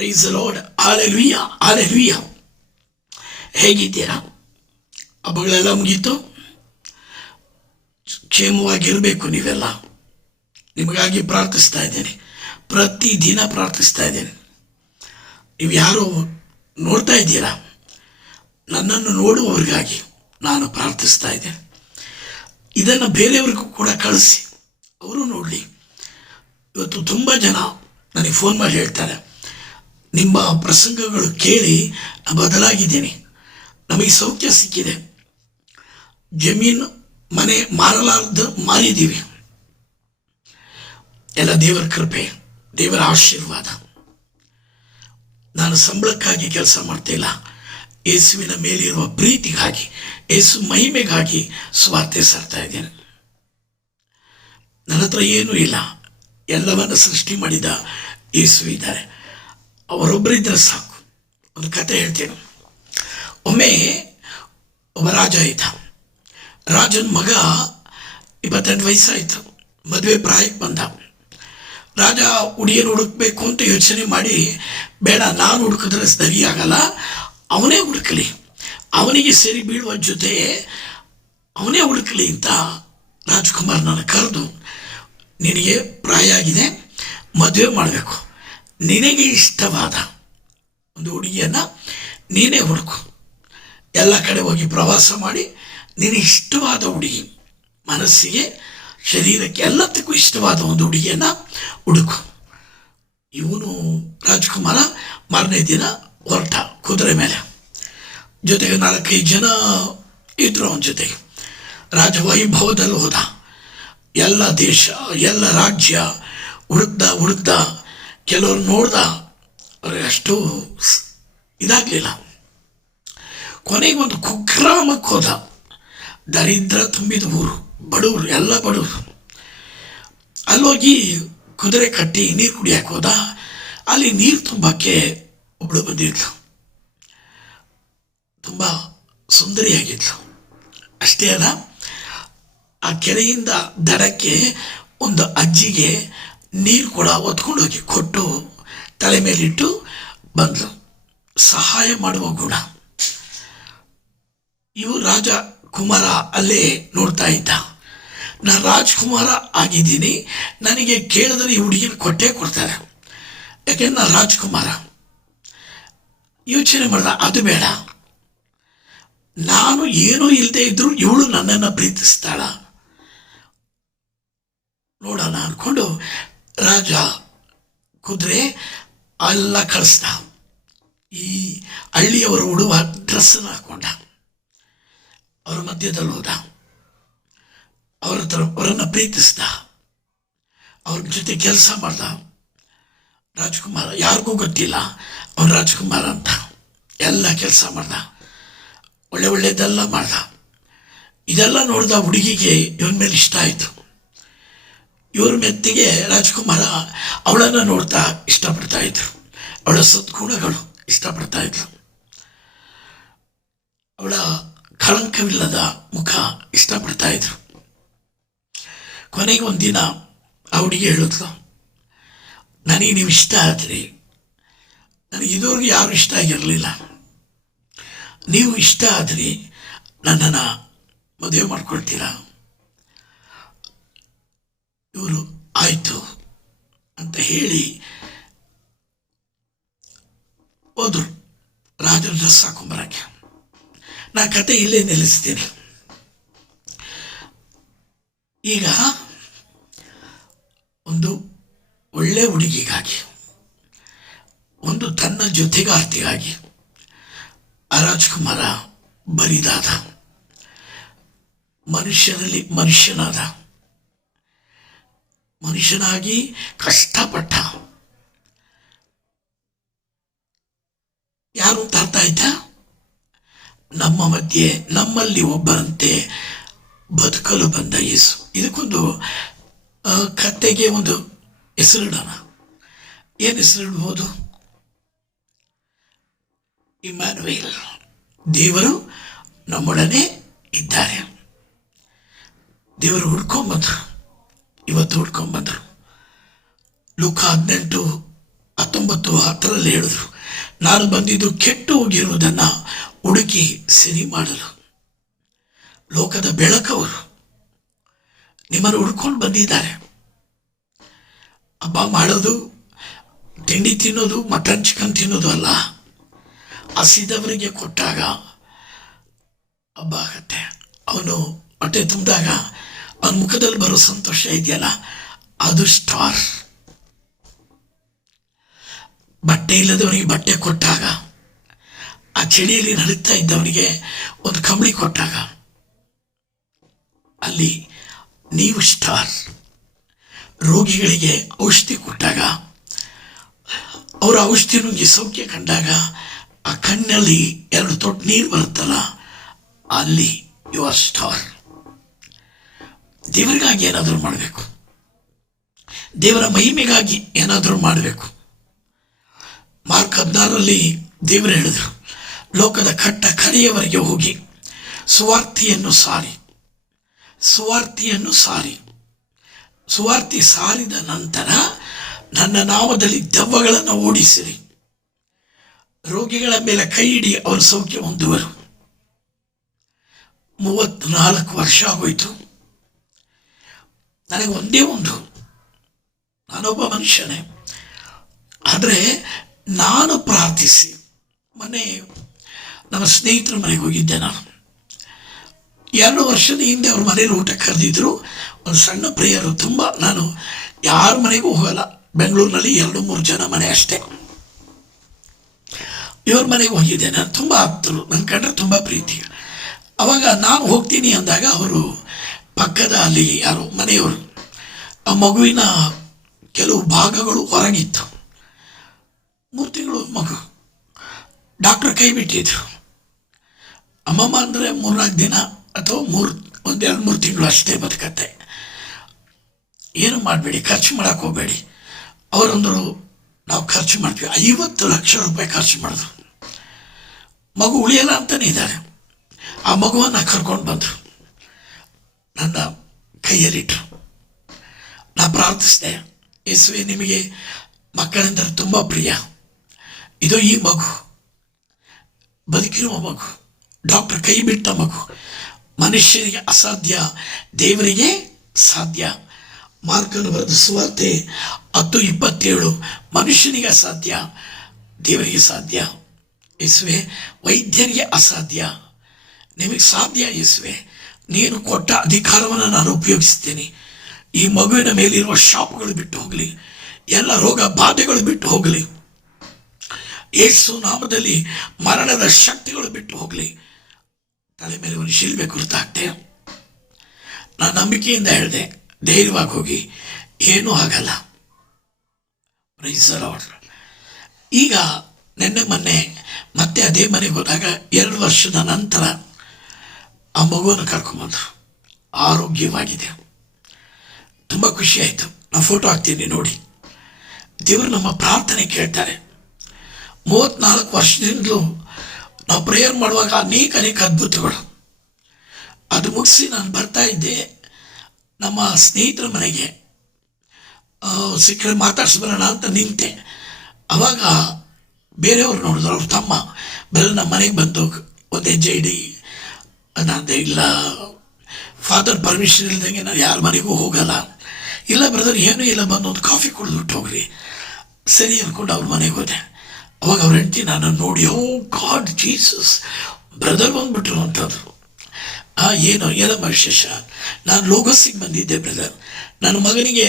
Price the Lord. Hallelujah, hallelujah. ಹೇಗಿದ್ದೀರಾ? ಹಬ್ಬಗಳೆಲ್ಲ ಮುಗೀತು. ಕ್ಷೇಮವಾಗಿರಬೇಕು ನೀವೆಲ್ಲ. ನಿಮಗಾಗಿ ಪ್ರಾರ್ಥಿಸ್ತಾ ಇದ್ದೇನೆ, ಪ್ರತಿದಿನ ಪ್ರಾರ್ಥಿಸ್ತಾ ಇದ್ದೇನೆ. ನೀವು ಯಾರು ನೋಡ್ತಾ ಇದ್ದೀರಾ, ನನ್ನನ್ನು ನೋಡುವವರಿಗಾಗಿ ನಾನು ಪ್ರಾರ್ಥಿಸ್ತಾ ಇದ್ದೇನೆ. ಇದನ್ನು ಬೇರೆಯವ್ರಿಗೂ ಕೂಡ ಕಳಿಸಿ, ಅವರು ನೋಡಲಿ. ಇವತ್ತು ತುಂಬ ಜನ ನನಗೆ ಫೋನ್ ಮಾಡಿ ಹೇಳ್ತಾರೆ, ನಿಮ್ಮ ಪ್ರಸಂಗಗಳು ಕೇಳಿ ಬದಲಾಗಿದ್ದೀನಿ, ನಮಗೆ ಸೌಖ್ಯ ಸಿಕ್ಕಿದೆ, ಜಮೀನು ಮನೆ ಮಾರಿದ್ದೀವಿ. ಎಲ್ಲ ದೇವರ ಕೃಪೆ, ದೇವರ ಆಶೀರ್ವಾದ. ನಾನು ಸಂಬಳಕ್ಕಾಗಿ ಕೆಲಸ ಮಾಡ್ತಿಲ್ಲ, ಯೇಸುವಿನ ಮೇಲಿರುವ ಪ್ರೀತಿಗಾಗಿ, ಯೇಸು ಮಹಿಮೆಗಾಗಿ ಸ್ವಾರ್ಥ ಸಾರ್ತಾ ಇದ್ದೇನೆ. ನನ್ನ ಹತ್ರ ಏನೂ ಇಲ್ಲ, ಎಲ್ಲವನ್ನು ಸೃಷ್ಟಿ ಮಾಡಿದ ಯೇಸು ಇದ್ದಾರೆ. ಅವರೊಬ್ಬರಿದ್ದರೆ ಸಾಕು. ಒಂದು ಕತೆ ಹೇಳ್ತೇನೆ. ಒಮ್ಮೆ ಒಬ್ಬ ರಾಜ ಇದ್ದ. ರಾಜನ ಮಗ 28 ವಯಸ್ಸಾಯಿತು, ಮದುವೆ ಪ್ರಾಯಕ್ಕೆ ಬಂದ. ರಾಜ ಹುಡುಗಿಯನ್ನು ಹುಡುಕ್ಬೇಕು ಅಂತ ಯೋಚನೆ ಮಾಡಿ, ಬೇಡ ನಾನು ಹುಡುಕಿದ್ರೆ ಸರಿಯಾಗಲ್ಲ, ಅವನೇ ಹುಡುಕಲಿ, ಅವನಿಗೆ ಸರಿ ಬೀಳುವ ಜೊತೆ ಅವನೇ ಹುಡುಕಲಿ ಅಂತ ರಾಜ್ಕುಮಾರನನ್ನು ಕರೆದು, ನಿನಗೆ ಪ್ರಾಯ ಆಗಿದೆ, ಮದುವೆ ಮಾಡಬೇಕು, ನಿನಗೆ ಇಷ್ಟವಾದ ಒಂದು ಹುಡುಗಿಯನ್ನು ನೀನೇ ಹುಡುಕು, ಎಲ್ಲ ಕಡೆ ಹೋಗಿ ಪ್ರವಾಸ ಮಾಡಿ ನಿನಗೆ ಇಷ್ಟವಾದ ಹುಡುಗಿ, ಮನಸ್ಸಿಗೆ ಶರೀರಕ್ಕೆ ಎಲ್ಲದಕ್ಕೂ ಇಷ್ಟವಾದ ಒಂದು ಹುಡುಗಿಯನ್ನು ಹುಡುಕು. ಇವನು ರಾಜ್ಕುಮಾರ ಮಾರನೇ ದಿನ ಹೊರಟ ಕುದುರೆ ಮೇಲೆ. ಜೊತೆಗೆ 4-5 ಜನ ಇದ್ರು ಅವನ ಜೊತೆಗೆ. ರಾಜವೈಭವದಲ್ಲಿ ಹೋದ. ಎಲ್ಲ ದೇಶ, ಎಲ್ಲ ರಾಜ್ಯ ಹುಡುಕ್ದ. ಕೆಲವರು ನೋಡ್ದ, ಅವ್ರಿಗೆ ಅಷ್ಟು ಇದಾಗಲಿಲ್ಲ. ಕೊನೆಗೆ ಒಂದು ಕುಗ್ರಾಮಕ್ಕೆ ಹೋದ. ದರಿದ್ರ ತುಂಬಿದ ಊರು, ಬಡವರು, ಎಲ್ಲ ಬಡವರು. ಅಲ್ಲೋಗಿ ಕುದುರೆ ಕಟ್ಟಿ ನೀರು ಕುಡಿಯಕ್ಕೆ ಹೋದ. ಅಲ್ಲಿ ನೀರು ತುಂಬಕ್ಕೆ ಒಬ್ಬಳು ಬಂದಿದ್ಲು, ತುಂಬ ಸುಂದರಿಯಾಗಿದ್ಲು. ಅಷ್ಟೇ ಅಲ್ಲ, ಆ ಕೆರೆಯಿಂದ ದಡಕ್ಕೆ ಒಂದು ಅಜ್ಜಿಗೆ ನೀರು ಕೂಡ ಹೊತ್ಕೊಂಡೋಗಿ ಕೊಟ್ಟು ತಲೆ ಮೇಲಿಟ್ಟು ಬಂದ್ಲು. ಸಹಾಯ ಮಾಡುವ ಗುಣ. ಇವು ರಾಜಕುಮಾರ ಅಲ್ಲೇ ನೋಡ್ತಾ ಇದ್ದ. ನಾನು ರಾಜ್ಕುಮಾರ ಆಗಿದ್ದೀನಿ, ನನಗೆ ಕೇಳಿದ್ರೆ ಈ ಹುಡುಗಿನ ಕೊಟ್ಟೇ ಕೊಡ್ತಾರೆ, ಯಾಕೆಂದ್ರೆ ನಾನು ರಾಜ್ಕುಮಾರ. ಯೋಚನೆ ಮಾಡ್ದ, ಅದು ಬೇಡ, ನಾನು ಏನೂ ಇಲ್ಲದೆ ಇದ್ರು ಇವಳು ನನ್ನನ್ನು ಪ್ರೀತಿಸ್ತಾಳ, ನೋಡೋಣ ಅಂದ್ಕೊಂಡು ರಾಜ ಕುದುರೆ ಎಲ್ಲ ಕಳಿಸ್ದ. ಈ ಹಳ್ಳಿಯವರು ಉಡುವ ಡ್ರೆಸ್ಸನ್ನು ಹಾಕೊಂಡ, ಅವರ ಮಧ್ಯದಲ್ಲಿ ಹೋದ, ಅವರನ್ನು ಪ್ರೀತಿಸ್ದ, ಅವ್ರ ಜೊತೆ ಕೆಲಸ ಮಾಡ್ದ. ರಾಜ್ಕುಮಾರ ಯಾರಿಗೂ ಗೊತ್ತಿಲ್ಲ ಅವನು ರಾಜ್ಕುಮಾರ ಅಂತ. ಎಲ್ಲ ಕೆಲಸ ಮಾಡ್ದ, ಒಳ್ಳೆಯದೆಲ್ಲ ಮಾಡ್ದ. ಇದೆಲ್ಲ ನೋಡ್ದ ಹುಡುಗಿಗೆ ಇವನ ಮೇಲೆ ಇಷ್ಟ ಆಯಿತು. ಇವ್ರ ಮೆತ್ತಿಗೆ ರಾಜ್ಕುಮಾರ ಅವಳನ್ನು ನೋಡ್ತಾ ಇಷ್ಟಪಡ್ತಾ ಇದ್ರು. ಅವಳ ಸದ್ಗುಣಗಳು ಇಷ್ಟಪಡ್ತಾ ಇದ್ರು. ಅವಳ ಕಳಂಕವಿಲ್ಲದ ಮುಖ ಇಷ್ಟಪಡ್ತಾ ಇದ್ರು. ಕೊನೆಗೆ ಒಂದಿನ ಆ ಹುಡುಗಿ ಹೇಳಿದ್ಲು, ನನಗೆ ನೀವು ಇಷ್ಟ ಆದ್ರಿ, ನನಗೆ ಇದುವರೆಗೂ ಯಾರು ಇಷ್ಟ ಆಗಿರಲಿಲ್ಲ, ನೀವು ಇಷ್ಟ ಆದ್ರಿ, ನನ್ನನ್ನು ಮದುವೆ ಮಾಡ್ಕೊಳ್ತೀರಾ? ಇವರು ಆಯಿತು ಅಂತ ಹೇಳಿ ಹೋದ್ರು ರಾಜನ ಡ್ರೆಸ್ ಹಾಕೊಂಬರಕ್ಕೆ. ನಾ ಕತೆ ಇಲ್ಲೇ ನಿಲ್ಲಿಸ್ತೀನಿ. ಈಗ ಒಂದು ಒಳ್ಳೆ ಹುಡುಗಿಗಾಗಿ, ಒಂದು ತನ್ನ ಜೊತೆಗಾರ್ತಿಗಾಗಿ ಆ ರಾಜ್ಕುಮಾರ ಬರಿದಾದ, ಮನುಷ್ಯರಲ್ಲಿ ಮನುಷ್ಯನಾದ, ಮನುಷ್ಯನಾಗಿ ಕಷ್ಟಪಟ್ಟ. ಯಾರು ಅಂತ ಅರ್ಥ ಆಯ್ತಾ? ನಮ್ಮ ಮಧ್ಯೆ, ನಮ್ಮಲ್ಲಿ ಒಬ್ಬರಂತೆ ಬದುಕಲು ಬಂದ ಯೇಸು. ಇದಕ್ಕೊಂದು ಕತೆಗೆ ಒಂದು ಹೆಸರಿಡೋಣ. ಏನು ಹೆಸರಿಡ್ಬೋದು? ಇಮ್ಯಾನುವೇಲ್, ದೇವರು ನಮ್ಮೊಡನೆ ಇದ್ದಾರೆ. ದೇವರು ಹುಡ್ಕೊಂಬಂದರು, ಇವತ್ತು ಹುಡ್ಕೊಂಬಂದರು. ಲೂಕ 19:10 ಹೇಳಿದ್ರು, ನಾನು ಬಂದಿದ್ದು ಕೆಟ್ಟು ಹೋಗಿರುವುದನ್ನು ಹುಡುಕಿ ಸರಿ ಮಾಡಲು. ಲೋಕದ ಬೆಳಕವರು ನಿಮ್ಮನ್ನು ಹುಡ್ಕೊಂಡು ಬಂದಿದ್ದಾರೆ. ಹಬ್ಬ ಮಾಡೋದು, ತಿಂಡಿ ತಿನ್ನೋದು, ಮಟನ್ ಚಿಕನ್ ತಿನ್ನೋದು ಅಲ್ಲ. ಹಸಿದವರಿಗೆ ಕೊಟ್ಟಾಗ ಹಬ್ಬ ಆಗತ್ತೆ. ಅವನು ಹೊಟ್ಟೆ ತುಂಬಿದಾಗ ಅವನ ಮುಖದಲ್ಲಿ ಬರೋ ಸಂತೋಷ ಇದೆಯಲ್ಲ, ಅದು ಸ್ಟಾರ್. ಬಟ್ಟೆ ಇಲ್ಲದವನಿಗೆ ಬಟ್ಟೆ ಕೊಟ್ಟಾಗ, ಆ ಚಳಿಯಲ್ಲಿ ನಡುತ್ತಾ ಇದ್ದವನಿಗೆ ಒಂದು ಕಂಬಳಿ ಕೊಟ್ಟಾಗ, ಅಲ್ಲಿ ನೀವು ಸ್ಟಾರ್. ರೋಗಿಗಳಿಗೆ ಔಷಧಿ ಕೊಟ್ಟಾಗ, ಅವರ ಔಷಧಿ ನುಂಗಿ ಸೌಖ್ಯ ಕಂಡಾಗ, ಆ ಕಣ್ಣಲ್ಲಿ 2 ತೊಟ್ಟು ನೀರು ಬರುತ್ತಲ್ಲ, ಅಲ್ಲಿ ಯು ಆರ್ ಸ್ಟಾರ್. ದೇವರಿಗಾಗಿ ಏನಾದರೂ ಮಾಡಬೇಕು, ದೇವರ ಮಹಿಮೆಗಾಗಿ ಏನಾದರೂ ಮಾಡಬೇಕು. ಮಾರ್ಕ್ 16 ದೇವರು ಹೇಳಿದರು, ಲೋಕದ ಕಟ್ಟ ಕಡೆಯವರೆಗೆ ಹೋಗಿ ಸುವಾರ್ತೆಯನ್ನು ಸಾರಿ. ಸುವಾರ್ತೆ ಸಾರಿದ ನಂತರ ನನ್ನ ನಾಮದಲ್ಲಿ ದೆವ್ವಗಳನ್ನು ಓಡಿಸಿರಿ, ರೋಗಿಗಳ ಮೇಲೆ ಕೈ ಹಿಡಿ, ಅವರು ಸೌಖ್ಯ ಹೊಂದುವರು. 34 ವರ್ಷ ಆಗೋಯ್ತು. ನನಗೆ ಒಂದೇ ಒಂದು, ನಾನೊಬ್ಬ ಮನುಷ್ಯನೇ. ಆದರೆ ನಾನು ಪ್ರಾರ್ಥಿಸಿ, ಮೊನ್ನೆ ನಮ್ಮ ಸ್ನೇಹಿತರ ಮನೆಗೆ ಹೋಗಿದ್ದೆ. ನಾನು 2 ವರ್ಷದ ಹಿಂದೆ ಅವ್ರ ಮನೇಲಿ ಊಟ ಕರೆದಿದ್ರು. ಒಂದು ಸಣ್ಣ ಪ್ರೇಯರು. ತುಂಬ ನಾನು ಯಾರ ಮನೆಗೂ ಹೋಗಲ್ಲ. ಬೆಂಗಳೂರಿನಲ್ಲಿ 2-3 ಜನ ಮನೆ ಅಷ್ಟೇ. ಇವ್ರ ಮನೆಗೆ ಹೋಗಿದ್ದೆ. ನಾನು ತುಂಬ ಆಪ್ತರು, ನನ್ನ ಕಂಡ್ರೆ ತುಂಬ ಪ್ರೀತಿ. ಅವಾಗ ನಾನು ಹೋಗ್ತೀನಿ ಅಂದಾಗ ಅವರು ಪಕ್ಕದ ಅಲ್ಲಿ ಯಾರು ಮನೆಯವರು, ಆ ಮಗುವಿನ ಕೆಲವು ಭಾಗಗಳು ಹೊರಗಿತ್ತು. 3 ತಿಂಗಳು ಮಗು. ಡಾಕ್ಟ್ರ್ ಕೈ ಬಿಟ್ಟಿದ್ರು. ಅಮ್ಮಮ್ಮ ಅಂದರೆ 3-4 ದಿನ ಅಥವಾ 1-2-3 ತಿಂಗಳು ಅಷ್ಟೇ ಬದುಕತ್ತೆ. ಏನು ಮಾಡಬೇಡಿ, ಖರ್ಚು ಮಾಡೋಕ್ಕೆ ಹೋಗಬೇಡಿ. ಅವರೊಂದರು, ನಾವು ಖರ್ಚು ಮಾಡ್ತೀವಿ. 50 ಲಕ್ಷ ರೂಪಾಯಿ ಖರ್ಚು ಮಾಡಿದ್ರು. ಮಗು ಉಳಿಯಲ್ಲ ಅಂತಲೇ ಇದ್ದಾರೆ. ಆ ಮಗುವನ್ನು ಕರ್ಕೊಂಡು ಬಂದರು, ನನ್ನ ಕೈಯಲ್ಲಿಟ್ಟರು. ನಾ ಪ್ರಾರ್ಥಿಸಿದೆ, ಯೇಸುವೆ, ನಿಮಗೆ ಮಕ್ಕಳೆಂದರೆ ತುಂಬ ಪ್ರಿಯ. ಇದು ಈ ಮಗು, ಬದುಕಿರುವ ಮಗು, ಡಾಕ್ಟರ್ ಕೈ ಬಿಟ್ಟ ಮಗು. ಮನುಷ್ಯರಿಗೆ ಅಸಾಧ್ಯ, ದೇವರಿಗೆ ಸಾಧ್ಯ. ಮಾರ್ಕನು ಬರೆದ ಸುವಾರ್ತೆ 10:27. ಮನುಷ್ಯನಿಗೆ ಅಸಾಧ್ಯ, ದೇವರಿಗೆ ಸಾಧ್ಯ. ಯೇಸುವೆ, ವೈದ್ಯರಿಗೆ ಅಸಾಧ್ಯ, ನಿಮಗೆ ಸಾಧ್ಯ. ಯೇಸುವೆ, ನೀನು ಕೊಟ್ಟ ಅಧಿಕಾರವನ್ನು ನಾನು ಉಪಯೋಗಿಸ್ತೀನಿ. ಈ ಮಗುವಿನ ಮೇಲಿರುವ ಶಾಪಗಳು ಬಿಟ್ಟು ಹೋಗಲಿ, ಎಲ್ಲ ರೋಗ ಬಾಧೆಗಳು ಬಿಟ್ಟು ಹೋಗಲಿ. ಯೇಸು ನಾಮದಲ್ಲಿ ಮರಣದ ಶಕ್ತಿಗಳು ಬಿಟ್ಟು ಹೋಗಲಿ. ತಲೆ ಮೇಲೆ ಒಂದು ಶಿಲ್ಬೆ ಗುರುತಾಗ್ತೆ. ನಾನು ನಂಬಿಕೆಯಿಂದ ಹೇಳಿದೆ, ಧೈರ್ಯವಾಗಿ ಹೋಗಿ, ಏನೂ ಆಗಲ್ಲ. Praise the Lord. ಈಗ ಮೊನ್ನೆ ಮತ್ತೆ ಅದೇ ಮನೆಗೆ ಹೋದಾಗ 2 ವರ್ಷದ ನಂತರ ಆ ಮಗುವನ್ನು ಕರ್ಕೊಂಬಂದರು. ಆರೋಗ್ಯವಾಗಿದೆ. ತುಂಬ ಖುಷಿ ಆಯಿತು. ನಾನು ಫೋಟೋ ಹಾಕ್ತೀನಿ ನೋಡಿ. ದೇವರು ನಮ್ಮ ಪ್ರಾರ್ಥನೆ ಕೇಳ್ತಾರೆ. 34 ವರ್ಷದಿಂದಲೂ ನಾವು ಪ್ರೇಯರ್ ಮಾಡುವಾಗ ಅನೇಕ ಅದ್ಭುತಗಳು. ಅದು ಮುಗಿಸಿ ನಾನು ಬರ್ತಾ ಇದ್ದೆ ನಮ್ಮ ಸ್ನೇಹಿತರ ಮನೆಗೆ. ಸಿಕ್ಕರೆ ಮಾತಾಡ್ಸ್ಬರೋಣ ಅಂತ ನಿಂತೆ. ಅವಾಗ ಬೇರೆಯವ್ರು ನೋಡಿದ್ರು, ಅವ್ರ ತಮ್ಮ ಬರೀ ನಮ್ಮ ಮನೆಗೆ ಬಂದು ಒಂದು ಹೆಜ್ಜೆ ಇಡಿ. ನಾನಂದೆ, ಇಲ್ಲ ಫಾದರ್ ಪರ್ಮಿಷನ್ ಇಲ್ದಂಗೆ ನಾನು ಯಾರ ಮನೆಗೂ ಹೋಗಲ್ಲ. ಇಲ್ಲ ಬ್ರದರ್, ಏನೂ ಇಲ್ಲ, ಬಂದು ಒಂದು ಕಾಫಿ ಕುಡಿದ್ಬಿಟ್ಟು ಹೋಗ್ರಿ. ಸರಿ ಅಂದ್ಕೊಂಡು ಅವ್ರ ಮನೆಗೆ ಹೋದೆ. ಅವಾಗ ಅವ್ರ ಹೆಂಡ್ತಿ ನಾನು ನೋಡಿ, ಓ ಗಾಡ್ ಜೀಸಸ್, ಬ್ರದರ್ ಬಂದ್ಬಿಟ್ರು ಅಂತಂದರು. ಏನಮ್ಮ ವಿಶೇಷ? ನಾನು ಲೋಗಸ್ಸಿಗೆ ಬಂದಿದ್ದೆ ಬ್ರದರ್. ನನ್ನ ಮಗನಿಗೆ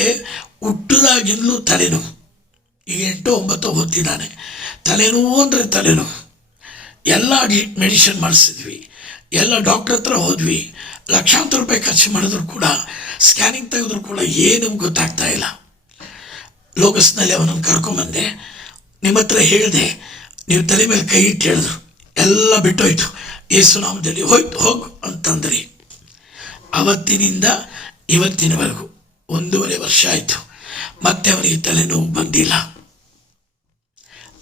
ಹುಟ್ಟಿದಾಗಿಂದಲೂ ತಲೆನೋವು. ಈಗ 8-9 ಓದ್ತಿದ್ದಾನೆ. ತಲೆನೋವು ಅಂದರೆ ತಲೆನೋವು. ಎಲ್ಲ ಮೆಡಿಸಿನ್ ಮಾಡಿಸಿದ್ವಿ, ಎಲ್ಲ ಡಾಕ್ಟ್ರ್ ಹತ್ರ ಹೋದ್ವಿ. ಲಕ್ಷಾಂತರ ರೂಪಾಯಿ ಖರ್ಚು ಮಾಡಿದ್ರು ಕೂಡ, ಸ್ಕ್ಯಾನಿಂಗ್ ತೆಗೆದ್ರು ಕೂಡ ಏನೂ ಗೊತ್ತಾಗ್ತಾ ಇಲ್ಲ. ಲೋಗಸ್ನಲ್ಲಿ ಅವನನ್ನು ಕರ್ಕೊಂಬಂದೆ. ನಿಮ್ಮ ಹತ್ರ ಹೇಳಿದೆ, ನೀವು ತಲೆ ಮೇಲೆ ಕೈ ಇಟ್ಟು ಹೇಳಿದ್ರು, ಎಲ್ಲ ಬಿಟ್ಟೋಯ್ತು. ಯೇಸು ನಾಮದಲ್ಲಿ ಹೋಗು ಅಂತಂದ್ರಿ. ಅವತ್ತಿನಿಂದ ಇವತ್ತಿನವರೆಗೂ 1.5 ವರ್ಷ ಆಯಿತು. ಮತ್ತೆ ಅವನಿಗೆ ತಲೆನೋವು ಬಂದಿಲ್ಲ.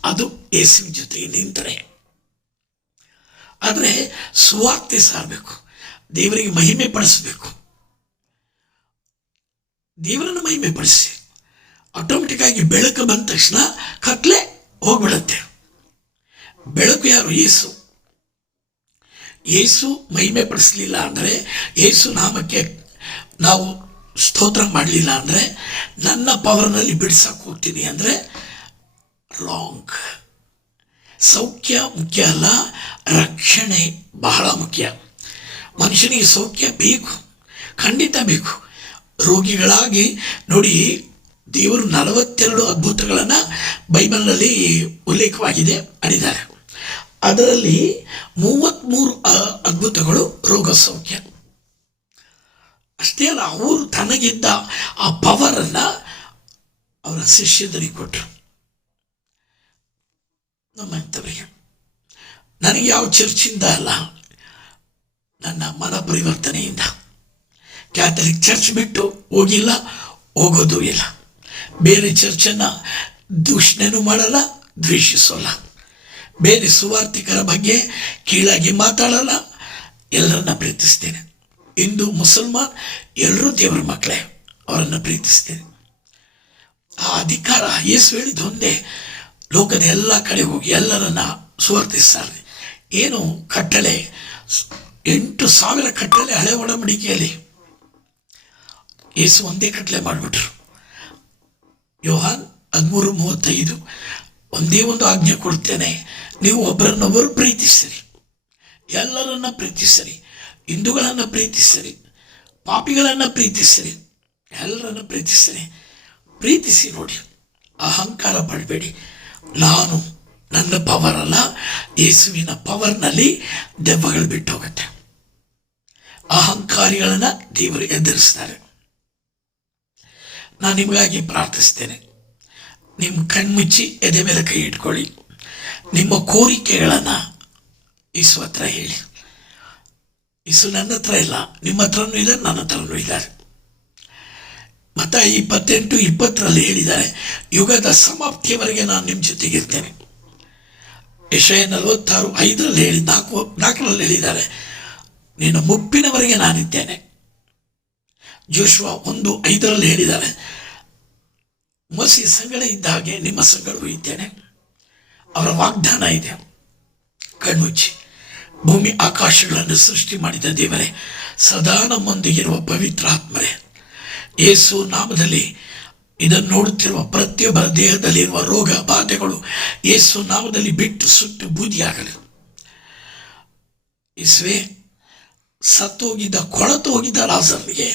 ಅದು ಯೇಸುವಿನ ಜೊತೆಗೆ ನಿಂತರೆ. ಆದರೆ ಸುವಾರ್ತೆ ಸಾರಬೇಕು, ದೇವರಿಗೆ ಮಹಿಮೆ ಪಡಿಸಬೇಕು. ದೇವರನ್ನು ಮಹಿಮೆ ಪಡಿಸಿ. ಆಟೋಮೆಟಿಕ್ಕಾಗಿ ಬೆಳಕು ಬಂದ ತಕ್ಷಣ ಕತ್ಲೆ ಹೋಗ್ಬಿಡುತ್ತೆ. ಬೆಳಕು ಯಾರು? ಯೇಸು ಮಹಿಮೆ ಪಡಿಸಲಿಲ್ಲ ಅಂದರೆ, ಯೇಸು ನಾಮಕ್ಕೆ ನಾವು ಸ್ತೋತ್ರ ಮಾಡಲಿಲ್ಲ ಅಂದರೆ, ನನ್ನ ಪವರ್ನಲ್ಲಿ ಬಿಡಿಸಕ್ಕೆ ಹೋಗ್ತೀನಿ ಅಂದರೆ ರಾಂಗ್. ಸೌಖ್ಯ ಮುಖ್ಯ ಅಲ್ಲ, ರಕ್ಷಣೆ ಬಹಳ ಮುಖ್ಯ. ಮನುಷ್ಯನಿಗೆ ಸೌಖ್ಯ ಬೇಕು, ಖಂಡಿತ ಬೇಕು. ರೋಗಿಗಳಾಗಿ ನೋಡಿ, ದೇವರು 42 ಅದ್ಭುತಗಳನ್ನು ಬೈಬಲ್ನಲ್ಲಿ ಉಲ್ಲೇಖವಾಗಿದೆ ಮಾಡಿದ್ದಾರೆ. ಅದರಲ್ಲಿ 33 ಅದ್ಭುತಗಳು ರೋಗ ಸೌಖ್ಯ. ಅಷ್ಟೇ ಅಲ್ಲ, ಅವರು ತನಗಿದ್ದ ಆ ಪವರನ್ನು ಅವರ ಶಿಷ್ಯರಿಗೆ ಕೊಟ್ಟರು. ನಮ್ಮಂಥವರಿಗೆ, ನನಗೆ ಯಾವ ಚರ್ಚಿಂದ ಅಲ್ಲ, ನನ್ನ ಮನ ಪರಿವರ್ತನೆಯಿಂದ. ಕ್ಯಾಥಲಿಕ್ ಚರ್ಚ್ ಬಿಟ್ಟು ಹೋಗಿಲ್ಲ, ಹೋಗೋದು ಇಲ್ಲ. ಬೇರೆ ಚರ್ಚನ್ನು ದೂಷಣೆನೂ ಮಾಡಲ್ಲ, ದ್ವೇಷಿಸೋಲ್ಲ. ಬೇರೆ ಸುವಾರ್ತಿಕರ ಬಗ್ಗೆ ಕೀಳಾಗಿ ಮಾತಾಡಲ್ಲ, ಎಲ್ಲರನ್ನ ಪ್ರೀತಿಸ್ತೇನೆ. ಹಿಂದೂ ಮುಸಲ್ಮಾನ್ ಎಲ್ಲರೂ ದೇವರ ಮಕ್ಕಳೇ, ಅವರನ್ನು ಪ್ರೀತಿಸ್ತೇನೆ. ಆ ಅಧಿಕಾರ ಯೇಸು ಹೇಳಿದ್ದು ಒಂದೇ, ಲೋಕದ ಎಲ್ಲ ಕಡೆ ಹೋಗಿ ಎಲ್ಲರನ್ನ ಸುವರ್ತಿಸ್ತಾರೆ. ಏನು ಕಟ್ಟಳೆ? 8,000 ಕಟ್ಟಳೆ ಹಳೆ ಒಡಂಬಡಿಕೆಯಲ್ಲಿ ಯೇಸು ಒಂದೇ ಕಟ್ಟಳೆ ಮಾಡಿಬಿಟ್ರು. ಯೋಹಾನ್ 13:35, ಒಂದೇ ಒಂದು ಆಜ್ಞೆ ಕೊಡ್ತೇನೆ, ನೀವು ಒಬ್ಬರನ್ನೊಬ್ಬರು ಪ್ರೀತಿಸಿರಿ, ಎಲ್ಲರನ್ನ ಪ್ರೀತಿಸಿರಿ, ಹಿಂದೂಗಳನ್ನು ಪ್ರೀತಿಸಿರಿ, ಪಾಪಿಗಳನ್ನು ಪ್ರೀತಿಸಿರಿ, ಎಲ್ಲರನ್ನ ಪ್ರೀತಿಸಿರಿ. ಪ್ರೀತಿಸಿ ನೋಡಿ, ಅಹಂಕಾರ ಪಡಬೇಡಿ. ನಾನು ನನ್ನ ಪವರ್ ಅಲ್ಲ, ಯೇಸುವಿನ ಪವರ್ನಲ್ಲಿ ದೆವ್ವಗಳು ಬಿಟ್ಟು ಹೋಗುತ್ತೆ. ಅಹಂಕಾರಿಗಳನ್ನು ದೇವರು ಎದುರಿಸ್ತಾರೆ. ನಾನು ನಿಮಗಾಗಿ ಪ್ರಾರ್ಥಿಸ್ತೇನೆ. ನಿಮ್ಮ ಕಣ್ಮುಚ್ಚಿ ಎದೆ ಮೇಲೆ ಕೈ ಇಟ್ಕೊಳ್ಳಿ. ನಿಮ್ಮ ಕೋರಿಕೆಗಳನ್ನು ಯೇಸು ಹತ್ರ ಹೇಳಿ. ಯೇಸು ನನ್ನ ಹತ್ರ ಇಲ್ಲ, ನಿಮ್ಮ ಹತ್ರನೂ ಇದ್ದಾರೆ, ನನ್ನ ಹತ್ರನೂ ಇದ್ದಾರೆ. ಮತ್ತಾಯ 28:20 ಹೇಳಿದ್ದಾರೆ, ಯುಗದ ಸಮಾಪ್ತಿಯವರೆಗೆ ನಾನು ನಿಮ್ಮ ಜೊತೆಗಿರ್ತೇನೆ. ಯೆಶಾಯ 46:5 ಹೇಳಿ 4 ಹೇಳಿದ್ದಾರೆ, ನಿನ್ನ ಮುಪ್ಪಿನವರೆಗೆ ನಾನಿದ್ದೇನೆ. ಜೋಶುವ 1:5 ಹೇಳಿದ್ದಾರೆ, ಮೋಶೆಯ ಸಂಗಡ ಇದ್ದ ಹಾಗೆ ನಿಮ್ಮ ಸಂಗಡವೂ ಇದ್ದೇನೆ. ಅವರ ವಾಗ್ದಾನ ಇದೆ. ಕಣ್ಮುಚ್ಚಿ. ಭೂಮಿ ಆಕಾಶಗಳನ್ನು ಸೃಷ್ಟಿ ಮಾಡಿದ ದೇವರೇ, ಸದಾ ನಮ್ಮೊಂದಿಗಿರುವ ಪವಿತ್ರ ಆತ್ಮರೇ, ಯೇಸು ನಾಮದಲ್ಲಿ ಇದನ್ನು ನೋಡುತ್ತಿರುವ ಪ್ರತಿಯೊಬ್ಬರ ದೇಹದಲ್ಲಿರುವ ರೋಗ ಬಾಧೆಗಳು ಯೇಸು ನಾಮದಲ್ಲಿ ಬಿಟ್ಟು ಸುಟ್ಟು ಬೂದಿಯಾಗಲಿ. ಯೇಸುವೇ, ಸತ್ತೋಗಿದ್ದ ಕೊಳತು ಹೋಗಿದ್ದ ಲಾಜರನಿಗೆ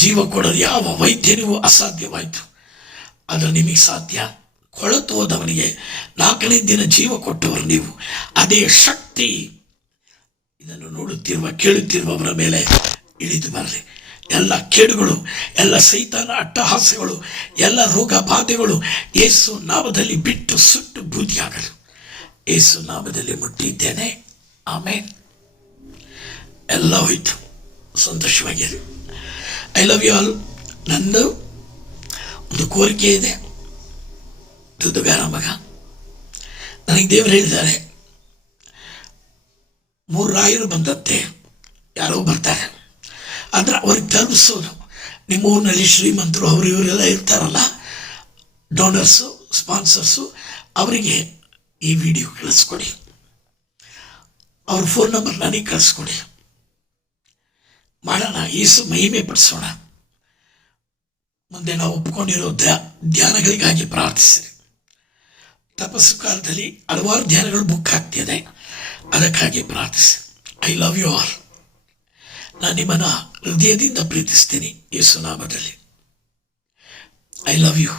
ಜೀವ ಕೊಡಲು ಯಾವ ವೈದ್ಯನಿಗೂ ಅಸಾಧ್ಯವಾಯಿತು, ಆದರೆ ನಿಮಗೆ ಸಾಧ್ಯ. ಕೊಳತು ಹೋದವನಿಗೆ 4ನೇ ದಿನ ಜೀವ ಕೊಟ್ಟವರು ನೀವು. ಅದೇ ಶಕ್ತಿ ಇದನ್ನು ನೋಡುತ್ತಿರುವ ಕೇಳುತ್ತಿರುವವರ ಮೇಲೆ ಇಳಿದು ಬರಲಿ. ಎಲ್ಲ ಕೇಡುಗಳು, ಎಲ್ಲ ಸೈತಾನ ಅಟ್ಟಹಾಸಗಳು, ಎಲ್ಲ ರೋಗ ಬಾಧೆಗಳು ಯೇಸು ನಾಮದಲ್ಲಿ ಬಿಟ್ಟು ಸುಟ್ಟು ಬೂದಿಯಾಗಲು ಯೇಸು ನಾಮದಲ್ಲಿ ಮುಟ್ಟಿದ್ದೇನೆ. ಆಮೇಲೆ ಎಲ್ಲ ಹೋಯ್ತು. ಸಂತೋಷವಾಗಿರಿ. I love you all. ನಂದು ಒಂದು ಕೋರಿಕೆ ಇದೆ. ದುಡ್ಡುಗಾರ ಮಗ, ನನಗೆ ದೇವರು ಹೇಳಿದ್ದಾರೆ, 3 ರಾಯರು ಬಂದಂತೆ ಯಾರೋ ಬರ್ತಾರೆ ಅಂದರೆ ಅವ್ರಿಗೆ ತಲುಪಿಸೋದು. ನಿಮ್ಮ ಊರಿನಲ್ಲಿ ಶ್ರೀಮಂತರು ಅವರು ಇವರೆಲ್ಲ ಇರ್ತಾರಲ್ಲ, ಡೋನರ್ಸು, ಸ್ಪಾನ್ಸರ್ಸು, ಅವರಿಗೆ ಈ ವಿಡಿಯೋ ಕಳಿಸ್ಕೊಡಿ. ಅವ್ರ ಫೋನ್ ನಂಬರ್ ನನಗೆ ಕಳಿಸ್ಕೊಡಿ. ಮಾಡೋಣ, ಯೇಸು ಮಹಿಮೆ ಪಡಿಸೋಣ. ಮುಂದೆ ನಾವು ಒಪ್ಕೊಂಡಿರೋ ಧ್ಯಾನಗಳಿಗಾಗಿ ಪ್ರಾರ್ಥಿಸಿರಿ. ತಪಸ್ಸು ಕಾಲದಲ್ಲಿ ಹಲವಾರು ಧ್ಯಾನಗಳು ಬುಕ್ ಆಗ್ತಿದೆ, ಅದಕ್ಕಾಗಿ ಪ್ರಾರ್ಥಿಸಿ. I love you all. ನಾನು ನಿಮ್ಮನ್ನು ಹೃದಯದಿಂದ ಪ್ರೀತಿಸ್ತೀನಿ ಯೇಸು ನಾಮದಲ್ಲಿ. I love you.